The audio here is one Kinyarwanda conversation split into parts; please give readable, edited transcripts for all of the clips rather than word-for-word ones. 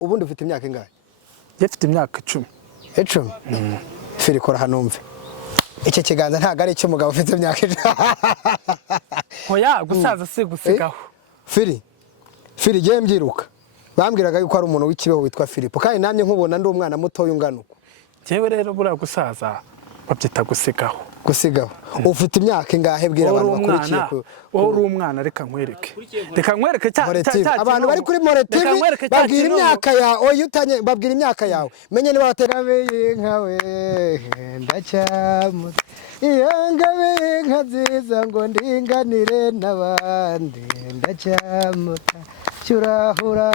ubundi ufite imyaka ingahe? Yafite imyaka 10. 10. Firi kora hanumve. Iki kiganza ntago ari cy'umugabo ufite imyaka 10. Hoya gusaza se gusigaho. Firi giye mbyiruka. Bambwiraga yuko ari umuntu w'ikibeho witwa Filipo. Kandi namye nkubona ndi umwana muto y'unganuko. Jewe rero bura gusaza babyita gusigaho. Gusigaho. Ufite imyaka ingahe bwira abantu bakurikiye ko uri umwana reka nkwereke. Reka nkwereke abantu bari kuri Moretive babwira imyaka yawe oyutanye babwira imyaka yawe. Menye niba bategabeye nkawe ndacyamu. Iyangabe nka nziza ngo ndinganire n'abandi ndacyamuta. Hura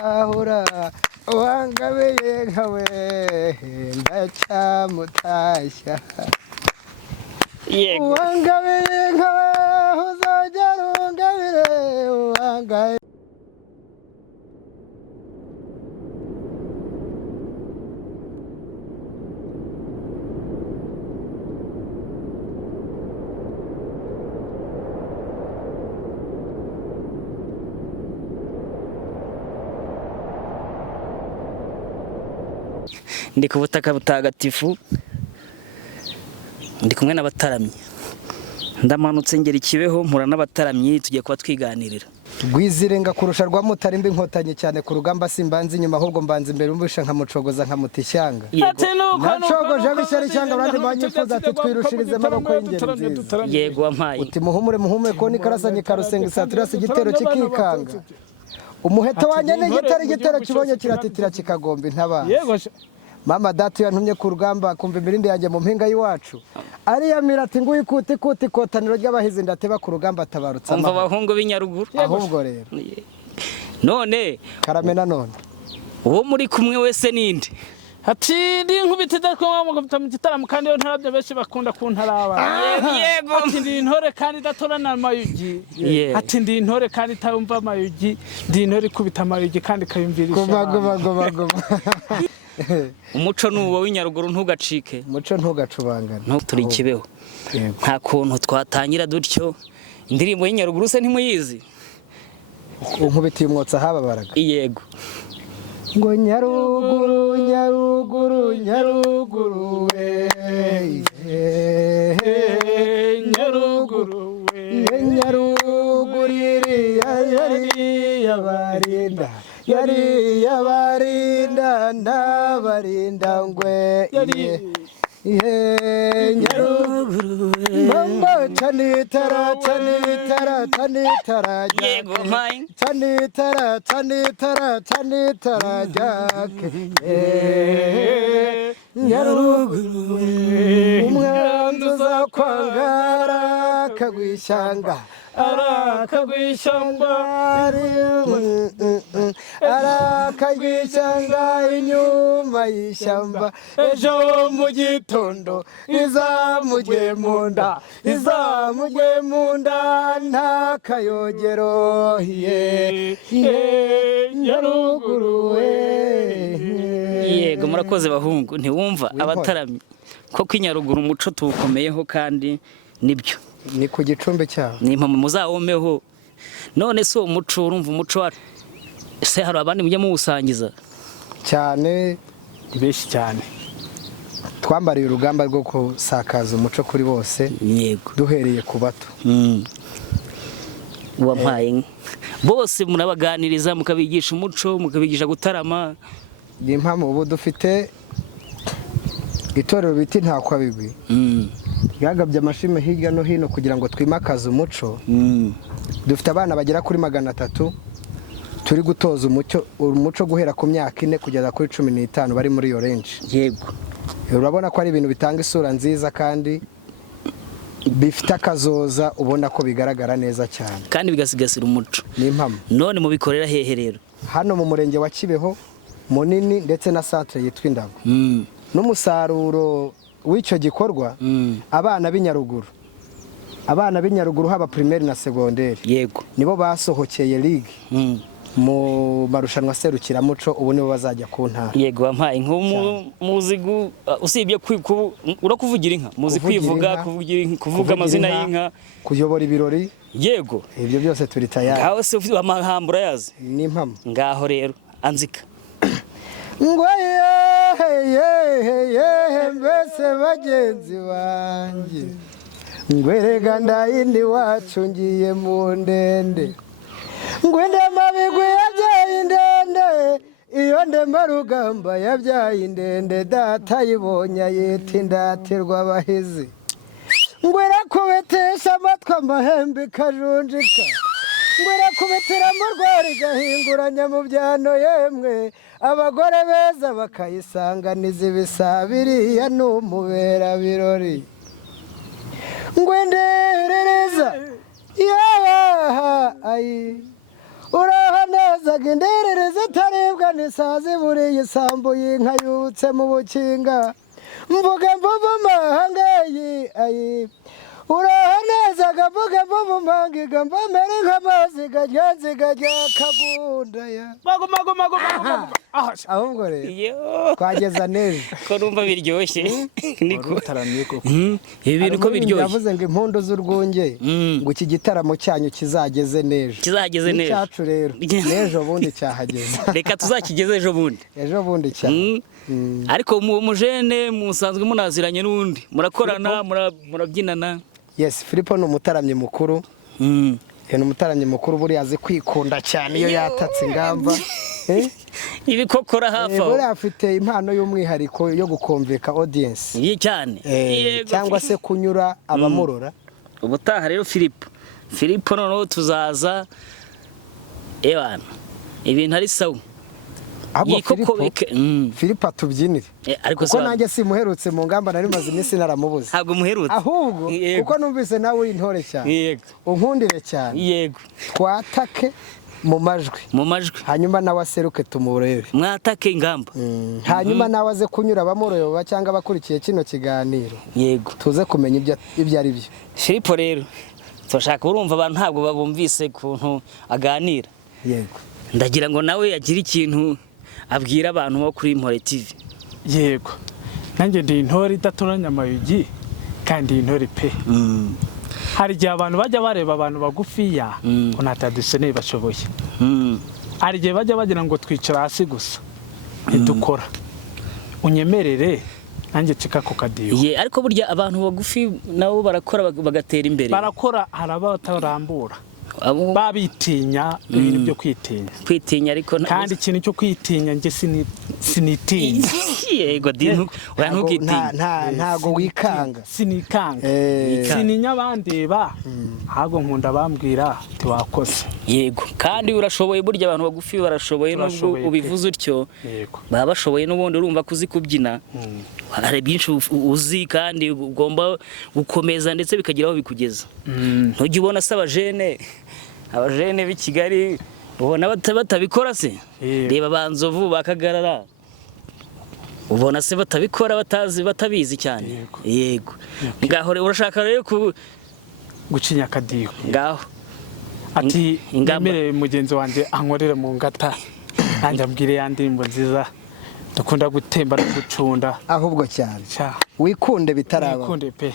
wangabeye nkawe ndacyamutashya. Yego wangabeye nkawe uzajya rungabire wangaye. ndi ku butaka butagatifu ndi kumwe n'abataramyi ndamanutse ngera ikibeho mpura n'abataramyi tugiye kuba twiganirira. Rwizirenga kurusha rwa Mutarimba inkotanyi cyane ku rugamba simbanze inyuma ahubwo mbanze imbere umbisha nkamucogoza nkamutishyanga. Nacogoje abishyari cyanga abandi banyifuza ati twirushirize amaboko y'ingeri nziza. Yego wampaye uti muhumure ko nikarasanye karusenga isaturasi igitero kikikanga. Umuheto wanjye ni igitero kibonye kiratitira kikagomba intabara. Mama datu yantumye ku rugamba kumva imirindi yanjye mu mpinga y'iwacu. Ariyamira ati nguyi kuti kotaniro ry'abahizi ndateba ku rugamba tabarutse amahoro. Umva abahungu b'inyaruguru. Ahubwo rero. None karamena none. Uwo muri kumwe wese ninde? Ati ndi nkubite dakoma mu gitaramo kandi yo ntarabye benshi bakunda kuntaraba. Yego. Ati ndi intore kandi datorana amayugi. Ati ndi intore kandi tayumva amayugi. Ndi intore kubita amayugi kandi kayumvirisha. Goma. Umuco nuwo w'inyaruguru ntugacike. Umuco ntugacubangana. Turi ikibeho. Nta kuntu twatangira dutyo. Indirimbo y'inyaruguru se ntimuyizi? Unkubitiye umwotsa hababaraga. Yego. Ngo nyaruguru we nyaruguru we nyaruguriri yari yabarinda n'abarinda ngwe nyaruguru mama tanitara yego mai tanitara jake nyaruguru umwanzi uzakwangara kagwishyanga arakagwishyanga inyuma y'ishyamba ejo mu gitondo izamujye mu nda nta kayogero nyaruguru we. Yego murakoze bahungu ntiwumva abataramyi ko kwinyaruguru umuco tuwukomeyeho kandi nibyo ni ku gicumbi cyaho ni impamo muzawomeho. None se uwo muco urumva umuco wacu se hari abandi mujya muwusangiza cyane? Benshi cyane twambariye urugamba rwo kusakaza umuco kuri bose. Yego duhereye ku bato. Wampaye bose murabaganiriza mukabigisha umuco mukabigisha gutarama. Ni impamo ubu dufite itorero biti ntakwa bigwi yagabye amashime hirya no hino kugira ngo twimakaze umuco. Dufite abana bagera kuri 300 turi gutoza umuco guhera ku myaka 4 kugeza kuri 15 bari muri iyo range. Yego urabona ko ari ibintu bitanga isura nziza kandi bifite akazoza ubona ko bigaragara neza cyane kandi bigasigasira umuco. Ni impamo. None mubikorera hehe rero? Hano mu murenge wa Kibeho munini ndetse na centre yitwa Indabo. N'umusaruro w'icyo gikorwa abana b'inyaruguru haba primaire na secondaire. Yego nibo basohokeye league mu marushanwa serukiramuco ubu nibo bazajya ku ntara. Yego wampaye muzigu usibye urakuvugira inka muzi kwivuga kuvuga amazina y'inka kuyobora ibirori. Yego ibyo byose turi tayari. Ngaho se amahambura yazi ni impamo. Ngaho rero anzika ngo yehe mbese bagenzi banjye ngo erega ndayindi wacu ngiye mu ndende ngo indemabigwi yabyaye indende iyo ndemarugamba yabyaye indende data yibonye ayita indatirwa abahizi ngo irakubitesha amatwi amahembe ikajunjika ngo irakubitira mu rwari igahinguranya mu byano yemwe abagore beza bakayisanganiza ibisabiriya n'umubera birori ngo inderereza yabaha ayi uraho neza ngo inderereza itaribwa n'isazi buriya isambu y'inka yubutse mu bukinga mvuge mvuvu mahangayi ayi uraho neza gavuge mvuvu mangiga mbamere nk'amazi gajyanze gajya kagunda ya mago ahubwo rero twageza nejo ko numva biryoshye niko utaramiye koko ibi bintu ko biryoshye yavuze ngo impundu z'urwunge ngo iki gitaramo cyanyu kizageze nejo cyacu rero nejo bundi cyahageze reka tuzakigeze ejo bundi cyane ariko umujene musanzwe munaziranye n'undi murakorana murabyinana. Yes, Filipo ni umutaramyi mukuru. Ni umutaramyi mukuru buri azi kwikunda cyane iyo yatatse ingamba. Ibikokora hafi aho. Buri afite impano y'umwihariko yo gukomveka audience. Iyi cyane. Cyangwa se kunyura abamurora. Ubutaha rero Filipo noneho tuzaza ebana ibintu ari sawa. Filipo atubyinire kuko nanjye simuherutse mu ngamba nari maze iminsi naramubuze ntabwo muherutse ahubwo kuko numvise nawe uri intore cyane yego unkundire cyane yego twatake mu majwi hanyuma nawe aseruke tumurebe mwatake ingamba hanyuma nawe aze kunyura abamureba cyangwa abakurikiye kino kiganiro yego tuze kumenya ibyo ari byo. Filipo rero turashaka urumva abantu ntabwo babumvise kuntu aganira yego ndagira ngo nawe yagira ikintu abwira abantu bo kuri Impore TV. Yego nanjye ndi intore idatoranya amayugi kandi intore pe hari igihe abantu bajya bareba abantu bagufiya unatadisene bashoboye hari igihe bajya bagira ngo twicara hasi gusa ntidukora unyemerere nanjye cika ku kadiyo ariko burya abantu bagufi nabo barakora bagatera imbere barakora haraba batarambura babitinya ibintu byo kwitinya ariko kandi ikintu cyo kwitinya nge sinitinya yego ntago wikanga sinikanga sininya abandeba ahubwo nkunda bambwira tiwakoze yego kandi urashoboye burya abantu bagufi barashoboye nubwo ubivuze utyo baba bashoboye n'ubundi urumva kuzi kubyina hari byinshi uzi kandi ugomba gukomeza ndetse bikagira aho bikugeza ntujye ubona saba abajene b'i Kigali ubona batabikora se reba banzovu bakagarara ubona se batabikora batabizi cyane yego ngaho urashaka rero gucinya akadiho ngaho ati ngamire mugenzi wanje ankorere mu ngata nanjye ambwire ya ndirimbo nziza dukunda gutemba no gucunda ahubwo cyane wikunde bitaraba wikunde pe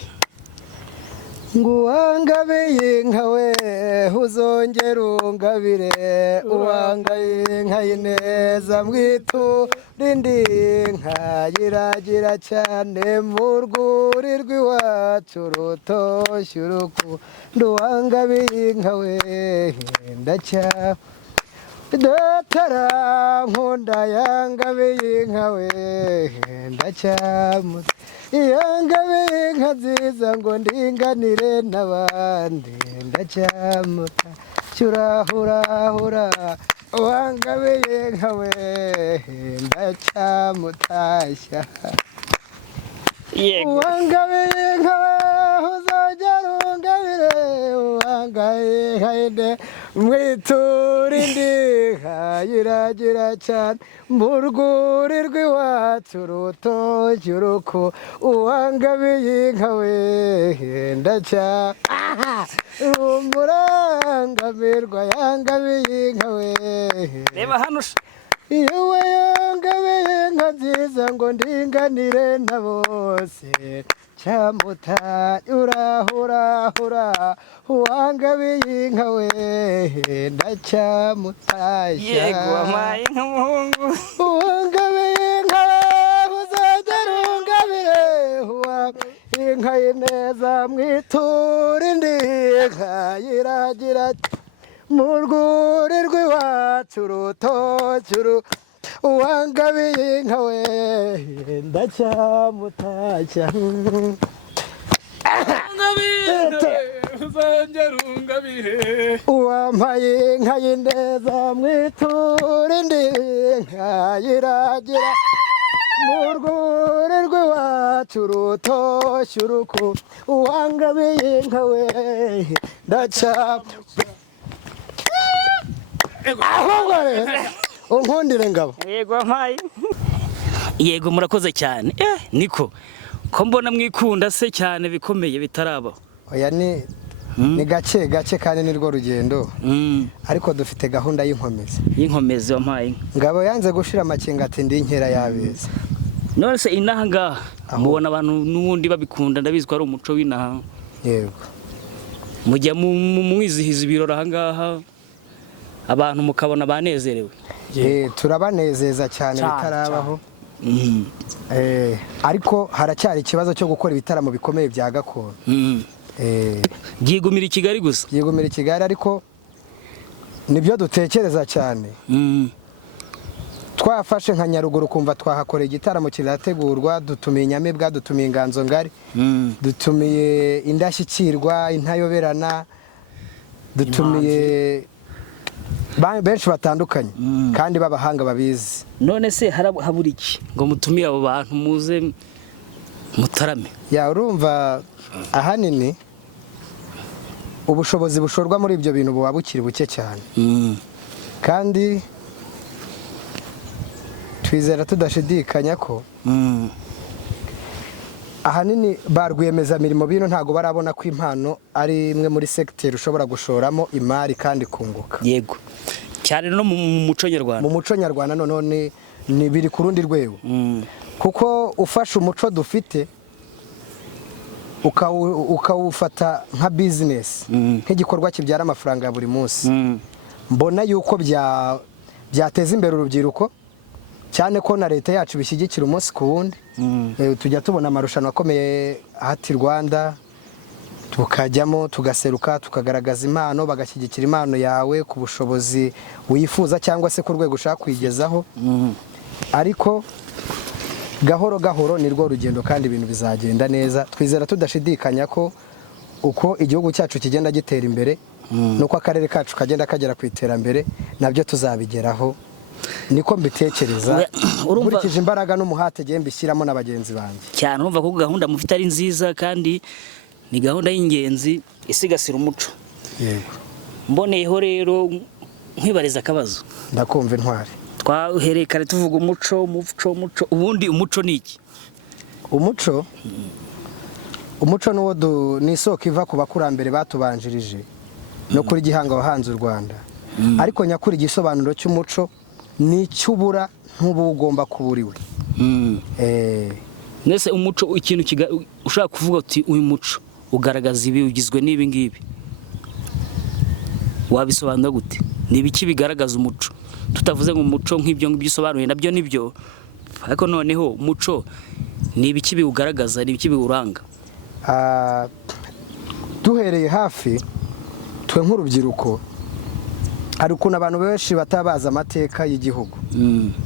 nguwangabiye nkawe uzongera ungabire uwangaye nkaye neza mwitu rindi nkayiragira cyane mu rwuri rw'iwacu rutoshye nduwangabiye nkawe ndacya datara nkunda yangabiye nkawe ndacyamuta yangabiye nka nziza ngo ndinganire n'abandi ndacyamuta cyurahurahura wangabiye nkawe ndacyamutashya wangabiye nkawe uzongera ungabire wangaye nkaye mwiturindi nkayiragira cyane mu rwuri rw'iwacu rutoshye uwangabiye nkawe ndacya umurangamirwa yangabiye nkawe reba hano yewe yangabiye nka nziza ngo ndinganire na bose cyamuta urahurahura wangabiye nkawe ndacyamutashya yego amaye nk'umuhungu wangabiye neza mwitura indi nkayiragira mu rwuri rw'iwacu rutoki uwangabiye inka we ndacyamutashya uwampaye inka y'ineza mwitura indi nkayiragira mu rwuri rw'iwacu rutoshye uruku uwangabiye inka we ahubwo unkundire ngabo. Yego mpaye. Yego murakoze cyane. Niko ko mbona mwikunda se cyane bikomeye bitaraba. Oya ni gake gake kandi nirwo rugendo. Ariko dufite gahunda y'inkomezi wampaye. Ngabo yanze gushira amakinga ati ndi inkera yabeza. None se inaha ngaha mubona abantu n'ubundi babikunda ndabizi ko ari umuco w'inaha. Yego. Mujya mwizihiza ibirori aha ngaha abantu mukabona banezerewe. Turabanezeza cyane bitarabaho. Ariko haracyari ikibazo cyo gukora ibitaramo bikomeye bya gakondo. Byigumira i Kigali gusa. Byigumira i Kigali ariko nibyo dutekereza cyane. Twafashe nka Nyaruguru kumva twahakoreye igitaramo kirategurwa, dutumiye Nyamibwa, dutumiye Inganzo Ngari, dutumiye Indashyikirwa, Intayoberana, dutumiye benshi batandukanye kandi babahanga babizi. None se habura iki ngo mutumiye abo bantu muze mutarame? Urumva ahanini ubushobozi bushorwa muri ibyo bintu buba bukiri buke cyane, kandi twizera tudashidikanya ko ahanini ba rwiyemezamirimo bino ntago barabona ko impano ari imwe muri secteur ushobora gushoramo imari kandi kunguka. Yego cyane no mu muco nyarwanda. Mu muco nyarwanda none ni biri ku rundi rwego, kuko ufashe umuco dufite ukawufata nka business, nk'igikorwa kibyara amafaranga ya buri munsi. Mbona yuko byateza imbere urubyiruko cyane ko na leta yacu bishyigikira umunsi ku wundi. Tujya tubona amarushanwa akomeye hati Rwanda, tukajyamo tugaseruka tukagaragaza impano, bagashyigikira impano yawe ku bushobozi wifuza cyangwa se ku rwego ushaka kwigezaho. Ariko gahoro gahoro nirwo rugendo kandi ibintu bizagenda neza. Twizera tudashidikanya ko uko igihugu cyacu kigenda gitera imbere nuko akarere kacu kagenda kagera ku iterambere nabyo tuzabigeraho. Niko mbitekereza, urumva imbaraga n'umuhate giye mbishyiramo n'abagenzi banjye cyane. Urumva ko gahunda mufite ari nziza kandi ni gahunda y'ingenzi isigasira umuco. Yego. Mboneyeho rero nkwibariza akabazo. Ndakumva intwari. Twahereye kare tuvuga umuco. Ubundi umuco ni iki? Umuco nuwo ni isoko iva ku bakurambere batubanjirije no kuri gihanga wahanze u Rwanda. Ariko nyakuri igisobanuro cy'umuco ni cyubura ntubu ugomba kuburiwe. Nese umuco ikintu ushaka kuvuga uti uyu muco ugaragaza ibi ugizwe n'ibi ngibi, wabisobanura gute? Ni ibiki bigaragaza umuco? Tutavuze ngo umuco nk'ibyo bisobanuye nabyo nibyo, ariko noneho umuco ni ibiki biwugaragaza, ni ibiki biwuranga? Duhereye hafi twe nk'urubyiruko, hari ukuntu abantu benshi batabaza amateka y'igihugu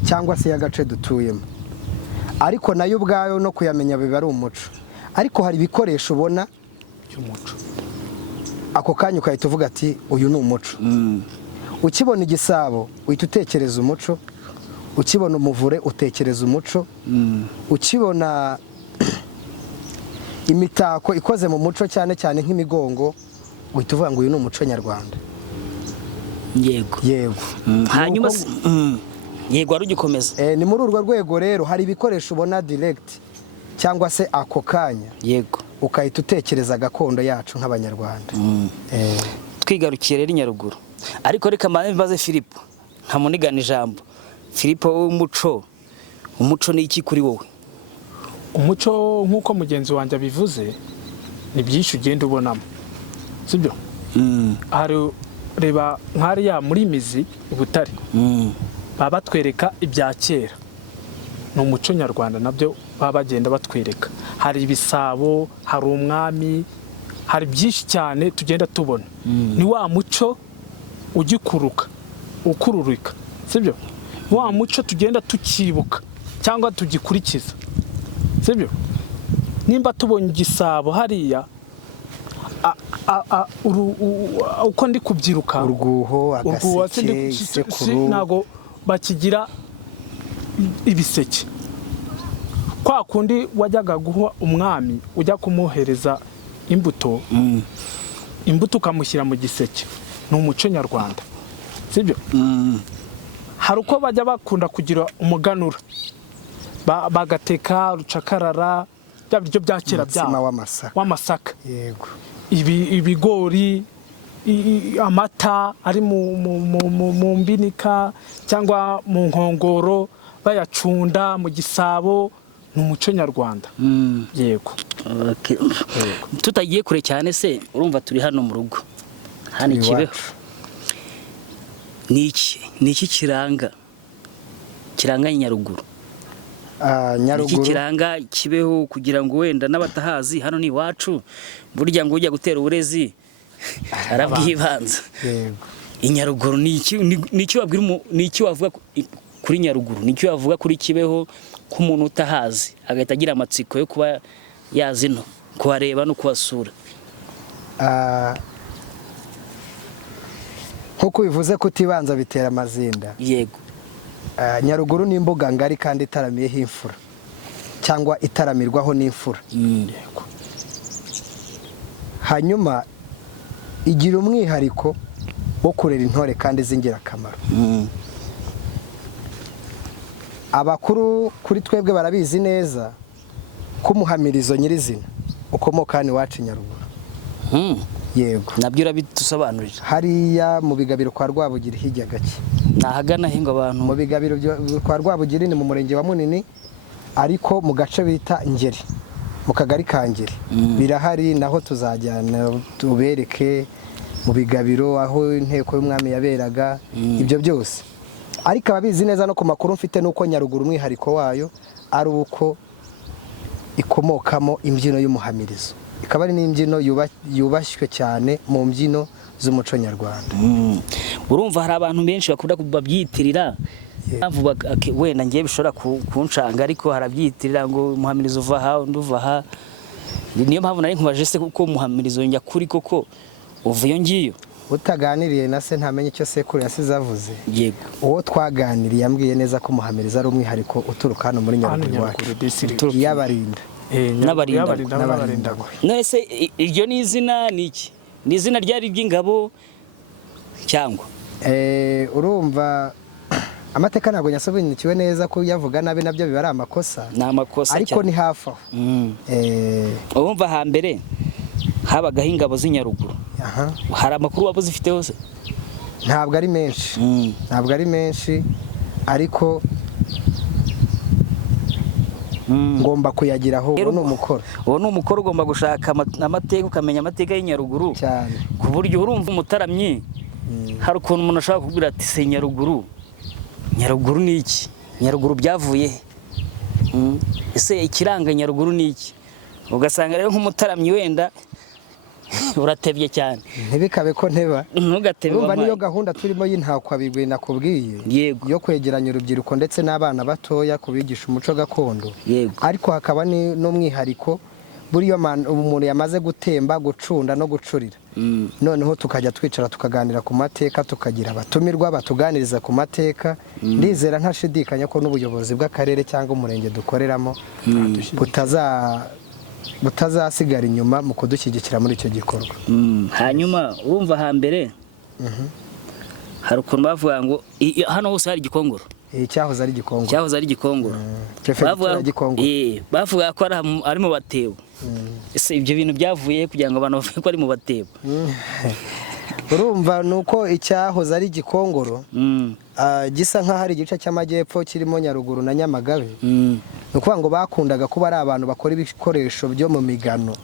cyangwa se y'agace dutuyemo, ariko nayo ubwayo no kuyamenya biba ari umuco. Ariko hari ibikoresho ubona cy'umuco, ako kanya ukahita uvuga ati uyu ni umuco. Ukibona igisabo uhita utekereza umuco, ukibona umuvure utekereza umuco, ukibona imitako ikoze mu muco cyane cyane nk'imigongo uhita uvuga ngo uyu ni umuco nyarwanda. Yego. Hanyuma yego arugikomeza. Ni muri urwo rwego rero hari ibikoresho ubona direct cyangwa se ako kanya. Yego. Ukahita utekereza gakondo yacu nk'abanyarwanda. Twigarukiye rero Nyaruguru. Ariko reka mbaze Filipo, ntamunigana ijambo. Filipo umuco ni iki kuri wowe? Umuco nk'uko mugenzi wanjye abivuze ni byinshi ugenda ubonamo, sibyo? Hari reba nk'ariya muri mizi i Butare baba batwereka ibya kera, ni umuco nyarwanda nabyo baba bagenda batwereka. Hari ibisabo, hari umwami, hari byinshi cyane tugenda tubona. Ni wa muco ugikuruka ukururika, sibyo? Wa muco tugenda tukibuka cyangwa tugikurikiza, sibyo? Nimba tubonye igisabo hariya uko ndi kubyiruka, urwuho, agaseke, isekuru, ntago bakigira ibiseke. Kwa kundi wajyaga guha umwami ujya kumuhereza imbuto, imbuto ukamushyira mu giseke. Ni umuco nyarwanda, sibyo? Hari uko bajya bakunda kugira umuganura, bagateka rucakarara, bya biryo bya kera w'amasaka, yego, ibigori, amata ari mu mbinika cyangwa mu nkongoro, bayacunda mu gisabo. Ni umuco nyarwanda. Yego. Tutagiye kure cyane se, urumva turi hano mu rugo, hano Kibeho. Ni iki kiranga Nyaruguru? Nyaruguru, iki kiranga Kibeho, kugira ngo wenda n'abatahazi, hano ni iwacu, burya ngo ujya gutera uburezi arabwibanza. Yego. Inyaruguru ni iki wavuga kuri Nyaruguru? Ni iki wavuga kuri Kibeho k'umuntu utahazi agahita agira amatsiko yo kuba yazino kubareba no kubasura? Nkuko bivuze kutibanza bitera amazinda. Yego. Nyaruguru ni imbuga ngari kandi itaramiyeho imfura cyangwa itaramirwaho n'imfura. Yego. Hanyuma igira umwihariko wo kurera intore kandi z'ingirakamaro. Abakuru kuri twebwe barabizi neza ko umuhamirizo nyirizina ukomoka hano iwacu Nyaruguru. Yego. Nabyo urabitusobanurira. Hariya mu bigabiro kwa Rwabugiri hirya gake. Nahagana hinga abantu. Mu bigabiro kwa Rwabugiri ni mu murenge wa Munini, ariko mu gace bita Ngeri, mu kagari ka Ngeri. Birahari, naho tuzajyana tubereke mu bigabiro aho inteko y'umwami yaberaga, ibyo byose. Ariko ababizi neza no ku makuru mfite nuko Nyaruguru umwihariko wayo ari uko ikomokamo imbyino y'umuhamirizo. Ikaba ari n'imbyino yubashywe cyane mu mbyino z'umuco nyarwanda. Urumva hari abantu benshi bakunda kubabyitirira, bavuga wenda ngiye bishobora kunshanga, ariko harabyitirira ngo umuhamirizo uva aha undi uva aha. Niyo mpamvu nari nkubaje se kuko umuhamirizo nyakuri koko uva iyo ngiyo. Utaganiriye na se ntamenye icyo sekuru yasize avuze. Yego. Uwo twaganiriye yambwiye neza ko umuhamirizo ari umwihariko uturuka hano muri Nyaruguru wacu, yabarinda. N'abarinda. None se iryo ni izina ni iki? Ni izina ryari ry'ingabo cyangwa? Urumva amateka ntabwo nyasobanukiwe neza ko yavuga nabi, nabyo biba ari amakosa. Ni amakosa ariko ni hafi aho. Urumva hambere habagaho ingabo z'inyaruguru. Hari amakuru waba uzifite hose? Ntabwo ari menshi. Ntabwo ari menshi, ariko ngomba kuyagiraho. Uwo ni umukoro. Uwo ni umukoro, ugomba gushaka amateka, ukamenya amateka y'inyaruguru cyane, ku buryo urumva umutaramyi hari ukuntu umuntu ashaka kubwira ati se Nyaruguru ni iki? Nyaruguru byavuye he? Ese ikiranga Nyaruguru ni iki? Ugasanga rero nk'umutaramyi wenda uratebye cyane. Ntibikabe ko nteba. Ntugatebe. Urumva niyo gahunda turimo y'intakwa bigwe nakubwiye. Yego. Yo kwegeranya urubyiruko ndetse n'abana batoya kubigisha umuco gakondo. Yego. Ariko hakaba n'umwihariko buriyo umuntu yamaze gutemba, gucunda no gucurira. Noneho tukajya twicara tukaganira ku mateka, tukagira abatumirwa batuganiriza ku mateka. Ndizera ntashidikanya ko n'ubuyobozi bw'akarere cyangwa umurenge dukoreramo butazasigara inyuma mu kudushyigikira muri icyo gikorwa. Hanyuma urumva hambere hari ukuntu bavuga ngo hano hose hari Gikongoro. Cyahoze ari Gikongoro. Cyahoze ari Gikongoro. Bavuga ko ari mu batebo. Ese ibyo bintu byavuye kugira ngo abantu bavuge ko ari mu batebo? Urumva nuko icyahoze ari Gikongoro gisa nk'aho ari igice cy'amajyepfo kirimo Nyaruguru na Nyamagabe. Nukuvuga ngo bakundaga kuba ari abantu bakora ibikoresho byo mu migano,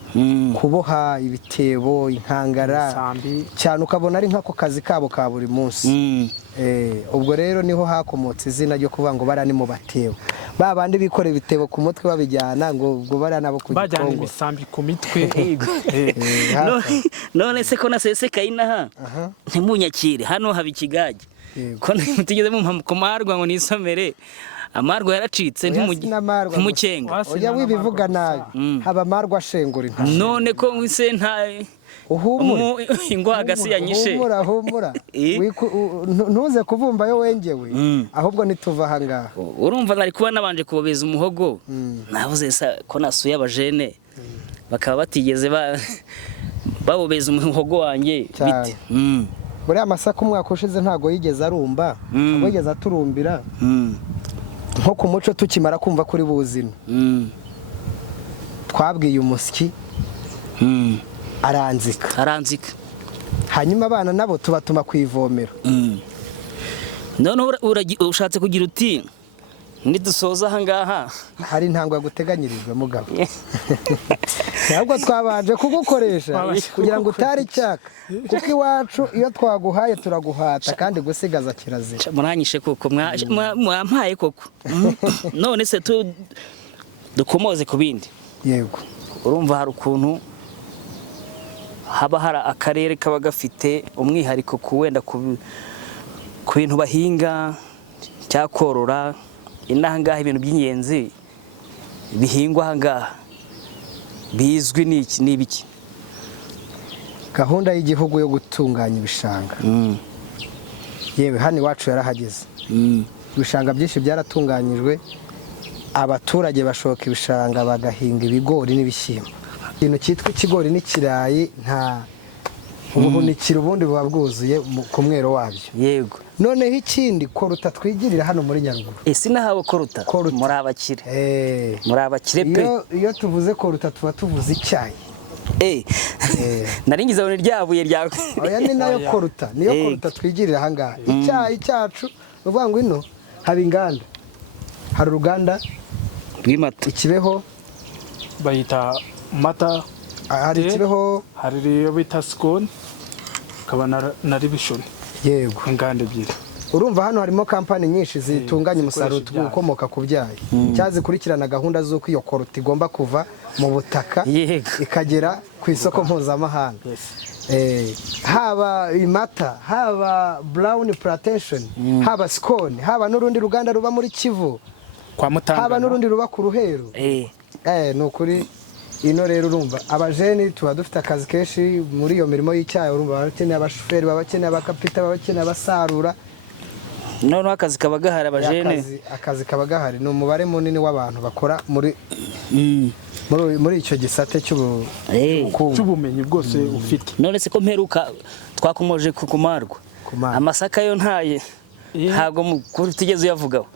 kuboha ibitebo, inkangara cyane, ukabona ari nk'ako kazi kabo ka buri munsi. Ubwo rero niho hakomotse izina ryo kuvuga ngo barani mu batebo. ba bandi bikorera ibitebo ku mutwe babijyana ngo bariya nabo ku bajyana gikongo imisambi ku mitwe. none se ko nasesekaye inaha ntimunyakire hano haba ikigage ko mutigeze mumpa ku marwa ngo nisomere amarwa yaracitse nk'umukenga. oya wibivuga nabi haba amarwa ashengura inka. none ko wise nta ingwa hagasi yanyishe. humura ntuze kuvumba yo wengewe ahubwo nituva aha ngaha. urumva nari kuba nabanje kubobeza umuhogo navuze ko nasuye abajene bakaba batigeze babobeza umuhogo wanjye bite. buriya amasaka umwaka ushize ntago yigeze arumba ntago yigeze aturumbira nko ku muco tukimara kumva kuri buzino twabwiye umusyi aranzika hanyuma abana nabo tubatuma ku ivomero. none ushatse kugira uti nidusoza aha ngaha hari intango yaguteganyirijwe mugabo ntabwo twabanje kugukoresha kugira ngo utari icyaka kuko iwacu iyo twaguhaye turaguhata kandi gusigaza kirazira. muranyishe koko mwampaye koko. none se dukomoze ku bindi. yego urumva hari ukuntu haba hari akarere kaba gafite umwihariko wenda ku bintu bahinga cyakorora inahangaha ibintu by'ingenzi bihingwa ahangaha bizwi n'ibiki. gahunda y'igihugu yo gutunganya ibishanga yewe hano iwacu yarahageze. ibishanga byinshi byaratunganyijwe abaturage bashoka ibishanga bagahinga ibigori n'ibishyimbo. ikintu cyitwa ikigori n'ikirayi nta ubuhunikiro ubundi buba bwuzuye ku mwero wabyo. yego noneho ikindi koruta twigirira hano muri Nyaruguru. ese nahawe koruta muri abakire. muri abakire pe. iyo tuvuze koruta tuba tuvuze icyayi. nari ngize ngo ni ryabuye ryawe. oya ni nayo koruta niyo koruta twigirira aha ngaha. icyayi cyacu ni ukuvuga ngo ino haba inganda hari uruganda rw'imata ikibeho bayita mata. hari ikibeho hari iyo bita sikoni hakaba na ribishoni. yego inganda ebyiri. urumva hano harimo kampani nyinshi zitunganya umusaruro ukomoka ku byayi cyazikurikirana gahunda z'uko iyo koruta igomba kuva mu butaka ikagera ku isoko mpuzamahanga. haba imata haba brown plantation haba sikoni haba n'urundi ruganda ruba muri Kivu haba n'urundi ruba ku Ruheru. ni ukuri ino rero urumva abajeni tuba dufite akazi kenshi muri iyo mirimo y'icyayi. urumva bakeneye abashoferi babakeneye abakapita babakeneye abasarura. noneho akazi kaba gahari abajene. akazi kaba gahari ni umubare munini w'abantu bakora muri icyo gisate cy'ubumenyi bwose ufite. none se ko mperuka twakomoje ku kumarwa amasaka yo ntabwo utigeze uyavugaho.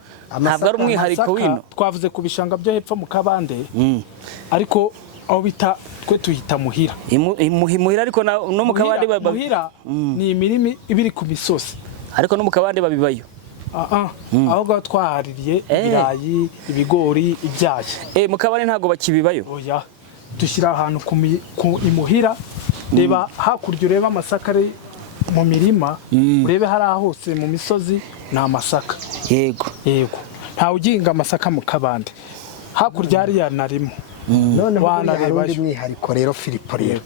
ntabwo ari umwihariko wino. twavuze ku bishanga byo hepfo mu Kabande ariko aho bita twe tuhita muhira. muhira ariko no mu Kabande muhira ni imirimi ibiri ku misozi ariko no mu Kabande babibayo. ahubwo twahaririye ibirayi ibigori ibyayi. mu Kabande ntabwo bakibibayo. oya dushyira ahantu ku imuhira. reba hakurya ureba amasaka ari mu mirima urebe hari hose mu misozi ni amasaka. yego ntawe uginga amasaka mu Kabande hakurya hariya narimo. noneho hari undi mwihariko rero Filipo rero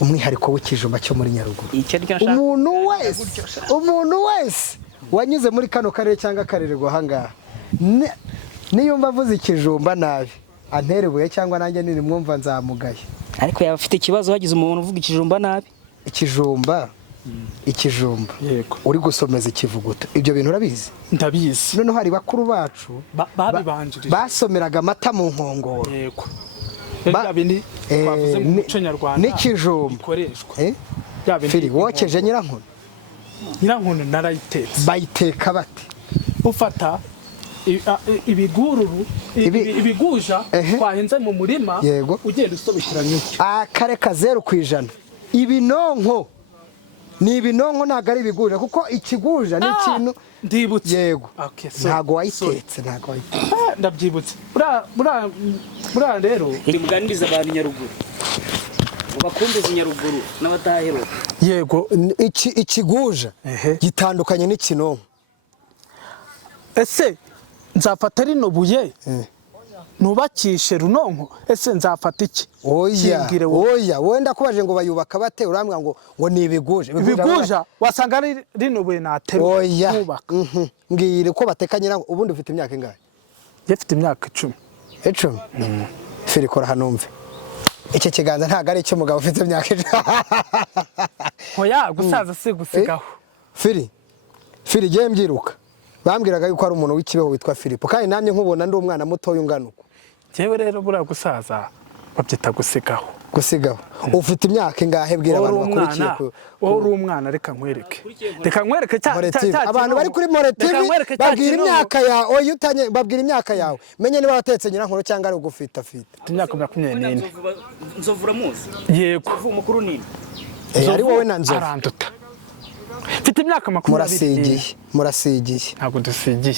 umwihariko w'ikijumba cyo muri Nyaruguru. umuntu wese wanyuze muri kano karere cyangwa akarere guhangaha niyumva avuze ikijumba nabi anterebuye cyangwa nanjye niri mwumva nzamugaye. ariko yaba afite ikibazo hagize umuntu uvuga ikijumba nabi. ikijumba yego uri gusomeza ikivuguto ibyo bintu urabizi. ndabizi. noneho hari bakuru bacu babibanjirije basomeraga amata mu nkongoro. yego bindi twavuze mu muco nyarwanda n'ikijumba bikoreshwa. Fili wokeje Nyirankoni narayitetse. bayiteka bate? ufata ibigururu ibiguja twahinze mu murima ugenda usobekiranya utyo akare kazeru kwijana. ibinonko ni ibinonko ntabwo ari ibiguja kuko ikiguja ni ikintu ndibutse. yego ntabwo wayitetse ndabyibutse. buriya rero muganiriza abantu Nyaruguru bakumbuza Nyaruguru n'abataheruka. yego ikiguja gitandukanye n'ikinonko. ese nzafata rino buye nubakishe runonko ese nzafata iki? Oya wenda kubaje ngo bayubaka bate urambwa ngo ni ibiguja wasanga rino buye naterura kubaka. Mbwire ko batekanye ubundi ufite imyaka ingahe? Yefite imyaka 10. 10? Firi kora hanumve iki kiganza ntago ari cyo mugabo ufite imyaka 10. Oya gusaza se gusigaho. Firi giye mbyiruka bambwiraga yuko ari umuntu w'ikibeho witwa Filipo kandi namye nkubona ndi umwana muto y'unganuko. Jewe rero bura gusaza babyita gusigaho. Ufite imyaka ingahe bwira abantu bakurikiye ko uri umwana reka nkwereke abantu bari kuri More TV babwira imyaka yawe oya utanye babwira imyaka yawe menye niba watetse nyirankuru cyangwa ari ugufita imyaka 24. Nzovura muzi yego umukuru nini ari wowe na Nzovu aranduta mfite imyaka 20. Murasigiye ntabwo dusigiye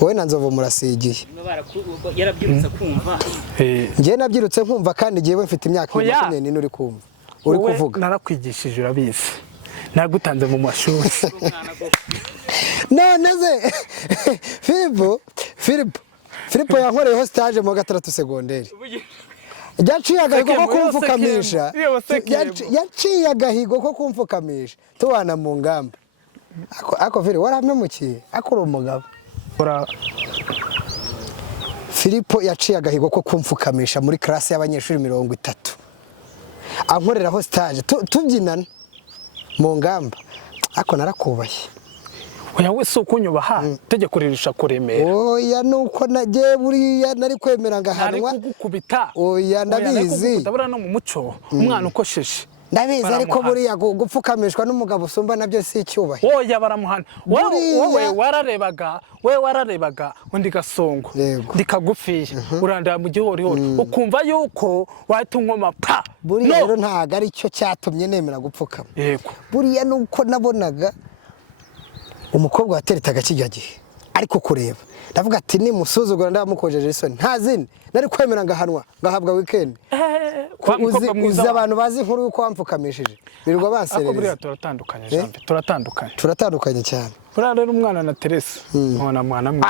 wowe na Nzovu murasigiye yarabyirutse kumva ngiye nabyirutse nkumva kandi ngiye mfite imyaka 24 uri kumva uri kuvuga narakwigishije urabizi nagutanze mu mashuri none ze Filipo yankoreyeho stage mu 3 segonderi yaciye agahigo ko kumfukamisha yaciye agahigo ko kumfukamisha tubana mu ngamba ako Fili waramemukiye akora umugabo Filipo yaciye agahigo ko kumfukamisha muri classe y'abanyeshuri 30 ankoreraho stage tubyinana mu ngamba ako narakubaye. Oya wese ukunyubaha tegeko ririsha kuremera. Oya nuko nagiye buriya nari kwemera ngahanwa nari kugukubita. Oya ndabizi ndabura no mu muco umwana ukosheje ndabizi ariko buriya gupfukamishwa n'umugabo usumba nabyo si icyubahe. Oya baramuhana wowe wararebaga undi gasongo ndikagufiye urandara mu gihori ukumva yuko wahita unkoma pa buriya rero ntago ari cyo cyatumye nemera gupfukama. Yego buriya nuko nabonaga umukobwa wateretaga kijyagihe ariko kureba ndavuga ati ni musuzugura ndamukojeje isoni ntazini nari kwemera ngahanwa ngahabwa weekend uzi abantu bazi nkuru yuko wamfukamishije birirwa banserereza. Ako buriya turatandukanye jambe turatandukanye cyane. Buriya rero umwana na Teresa mwana mwe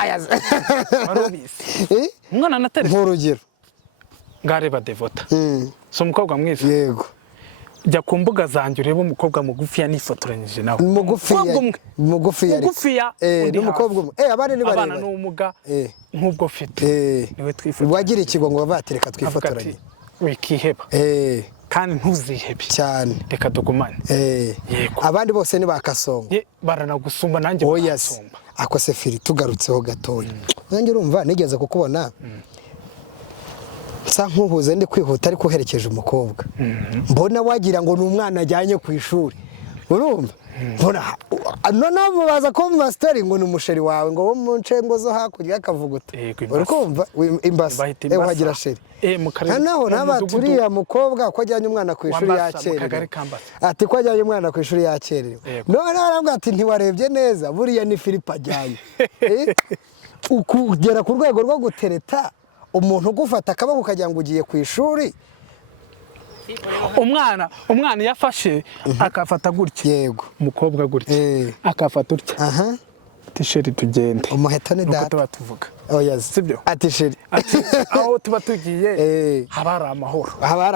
warubise umwana na Teresa nk'urugero ngareba Devota so umukobwa mwiza yego jya ku mbuga zanjye urebe umukobwa mugufiya nifotoranyije nawe mugufiya n'umukobwa umwe abana ni abana n'umuga nk'ubwo fite niwe twifotoranya wagira ikigo ngo batereka twifotoranye wikiheba kandi ntuzihebe cyane reka dugumane yego abandi bose ni bakasonga baranagusumba nanjye bakasumba ako se Fili tugarutseho gatoya nanjye urumva nigeze kukubona sa nkuhuze ndi kwihuta ariko uherekeje umukobwa mbona wagira ngo ni umwana ajyanye ku ishuri urumva mbona none mubaza ko mu story ngo ni umusheri wawe ngo wo mu ncengo zo hakurya akavuguta urikumva imbasa wagira sheri naho nabaturiya mukobwa ko ajyanye umwana ku ishuri yakererewe ati ko ajyanye umwana ku ishuri yakererewe none aravuga ati ntiwarebye neza buriya ni Filipo ajyanye ukugera ku rwego rwo gutereta umuntu ugufata akaboko ukagira ngo ugiye ku ishuri. umwana yafashe akafata gutya yego umukobwa gutya akafata utya tisheri tugende umuheto ni data tuba tuvuga oya sibyo atisheri aho tuba tugiye habara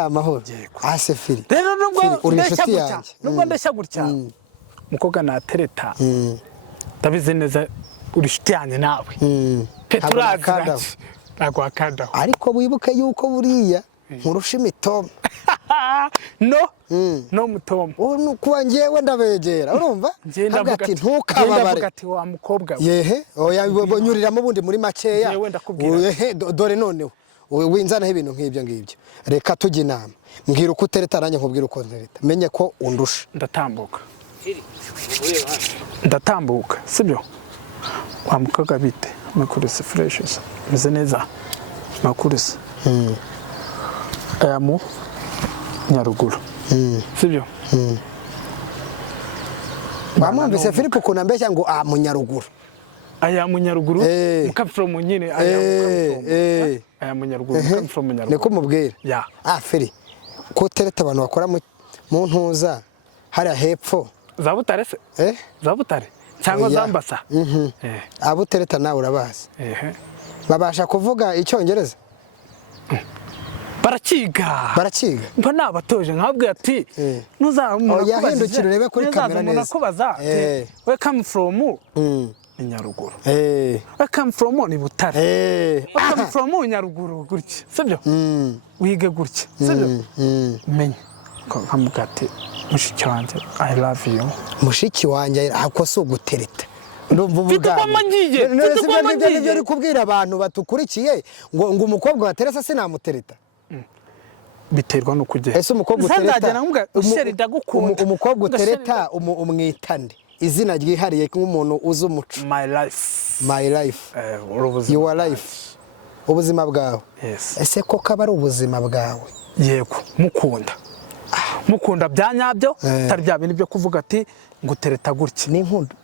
amahoro yego ase Fili rero nubwo ndeshya gutya umukobwa natereta ndabizi neza uri shiti yanjye nawe peturaga nagwakanda ariko wibuke yuko buriya nkurusha imitoma no mutoma kuba ngewe ndabegera urumva ndavuga ati ntukababare ati wa mukobwa yehe oya bonyuriramo bundi muri makeya yehe dore noneho winzanaho ibintu nk'ibyo reka tujye inama mbwira uko utereta nanjye nkubwira uko ntereta menye ko undusha ndatambuka sibyo wa mukobwa bite makurisi freshes meze neza makurisi mu Nyaruguru sibyo bamwumvise Filipo kuna mbeshya ngo mu Nyaruguru mu Nyaruguru mukafro mu nyine mu Nyaruguru mukafro mu Nyaruguru niko mubwira Fili ko tereta abantu bakora mu ntuza hari hepfo za Butare se za Butare cyangwa Oya. zambasa abo utereta nawe urabazi ehe babasha kuvuga icyongereza barakiga mba nabatoje nkabwira ati yahindukira urebe kuri kamera neza nakubaza welcome from Nyaruguru welcome from ni Butare welcome from Nyaruguru gutya sibyo wige gutya sibyo menye nkamuga ati mushiki wanjye I love you mushiki wanjye ako so gutereta ndumva uvuga nibyo uri kubwira abantu batukurikiye ngo umukobwa wa Teresa sinamutereta biterwa no kugera ese umukobwa utereta umukobwa utereta umwitande izina ryihariye nk'umuntu uzi umuco my life your life ubuzima bwawe ese ko kaba ari ubuzima bwawe yego mukunda byanyabyo tari bya bintu byo kuvuga ati ngo utereta gutya ni nkunda